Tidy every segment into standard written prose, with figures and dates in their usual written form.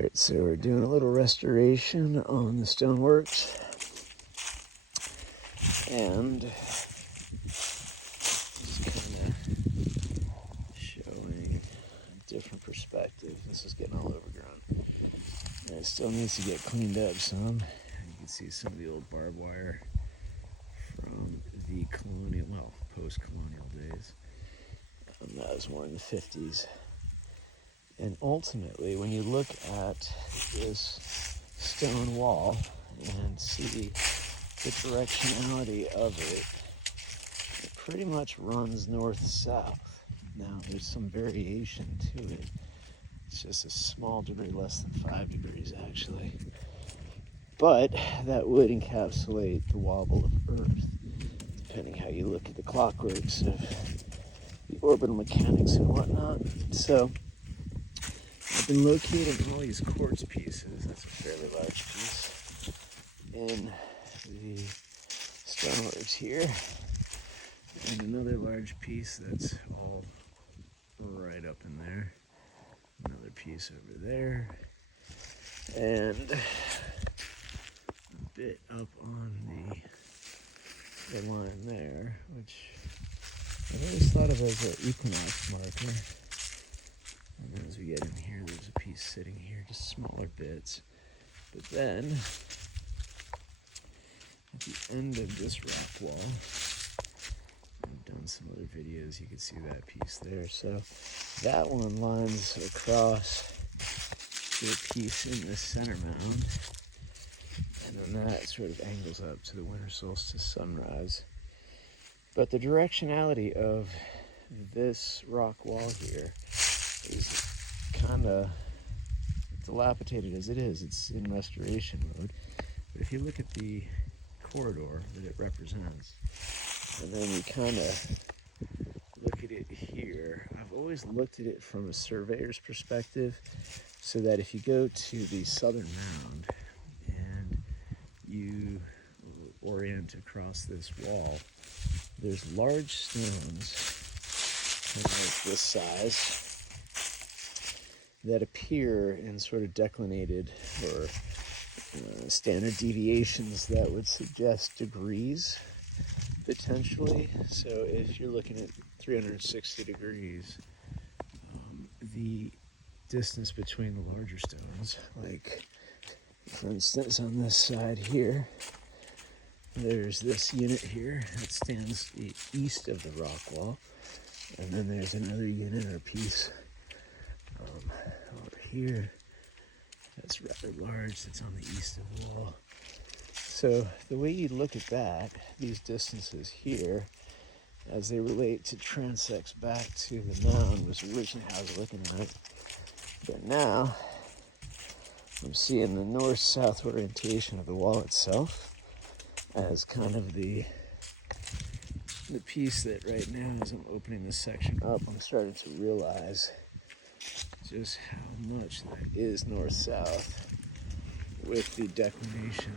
Alright, so we're doing a little restoration on the stoneworks, and just kind of showing a different perspective. This is getting all overgrown. And it still needs to get cleaned up some. You can see some of the old barbed wire from the colonial, well, post-colonial days. That was more in the 50s. And ultimately, when you look at this stone wall and see the directionality of it, it pretty much runs north-south. Now, there's some variation to it. It's just a small degree, less than 5 degrees actually. But that would encapsulate the wobble of Earth, depending how you look at the clockworks of the orbital mechanics and whatnot. So I've been locating all these quartz pieces, that's a fairly large piece, in the stoneworks here, and another large piece that's all right up in there, another piece over there, and a bit up on the line there, which I've always thought of as an equinox marker. And then as we get in here, there's a piece sitting here, just smaller bits. But then, at the end of this rock wall, I've done some other videos, you can see that piece there. So that one lines across to a piece in the center mound. And then that sort of angles up to the winter solstice sunrise. But the directionality of this rock wall here is kind of dilapidated as it is. It's in restoration mode. But if you look at the corridor that it represents, and then you kind of look at it here, I've always looked at it from a surveyor's perspective, so that if you go to the southern mound and you orient across this wall, there's large stones, kind of like this size, that appear in sort of declinated or standard deviations that would suggest degrees, potentially. So if you're looking at 360 degrees, the distance between the larger stones, like for instance on this side here, there's this unit here that stands east of the rock wall, and then there's another unit or piece over here that's rather large, that's on the east of the wall. So the way you look at that, these distances here, as they relate to transects back to the mound, was originally how I was looking at it. But now I'm seeing the north-south orientation of the wall itself as kind of the piece that right now, as I'm opening this section up, I'm starting to realize just how much that is north-south, with the declination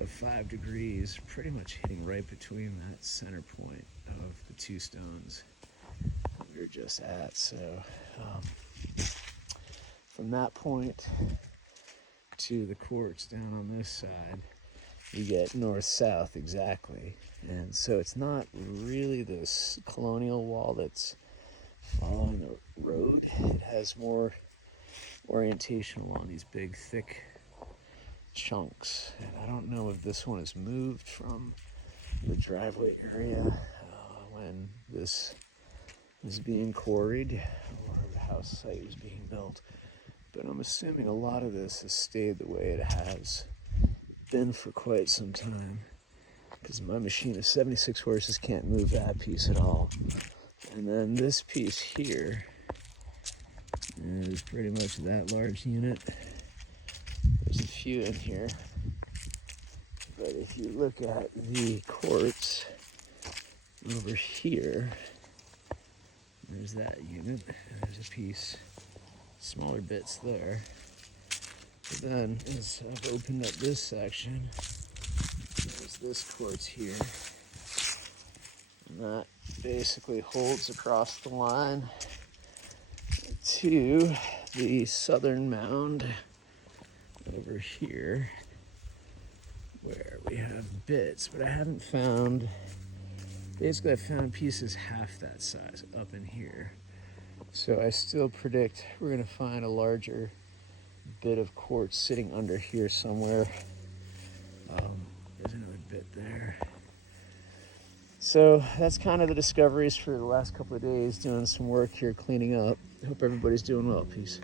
of 5 degrees pretty much hitting right between that center point of the two stones that we were just at. So from that point to the quartz down on this side, you get north-south exactly. And so it's not really this colonial wall that's following the road. It has more orientation along these big, thick chunks. And I don't know if this one has moved from the driveway area when this is being quarried, or the house site was being built. But I'm assuming a lot of this has stayed the way it has been for quite some time, because my machine of 76 horses can't move that piece at all. And then this piece here is pretty much that large unit. There's a few in here, but if you look at the quartz over here, there's that unit, there's a piece, smaller bits there. But then as I've opened up this section, there's this quartz here, and that basically holds across the line to the southern mound over here where we have bits, but I haven't found, basically I found pieces half that size up in here. So I still predict we're gonna find a larger bit of quartz sitting under here somewhere. There's another bit there. So that's kind of the discoveries for the last couple of days, doing some work here, cleaning up. I hope everybody's doing well. Peace.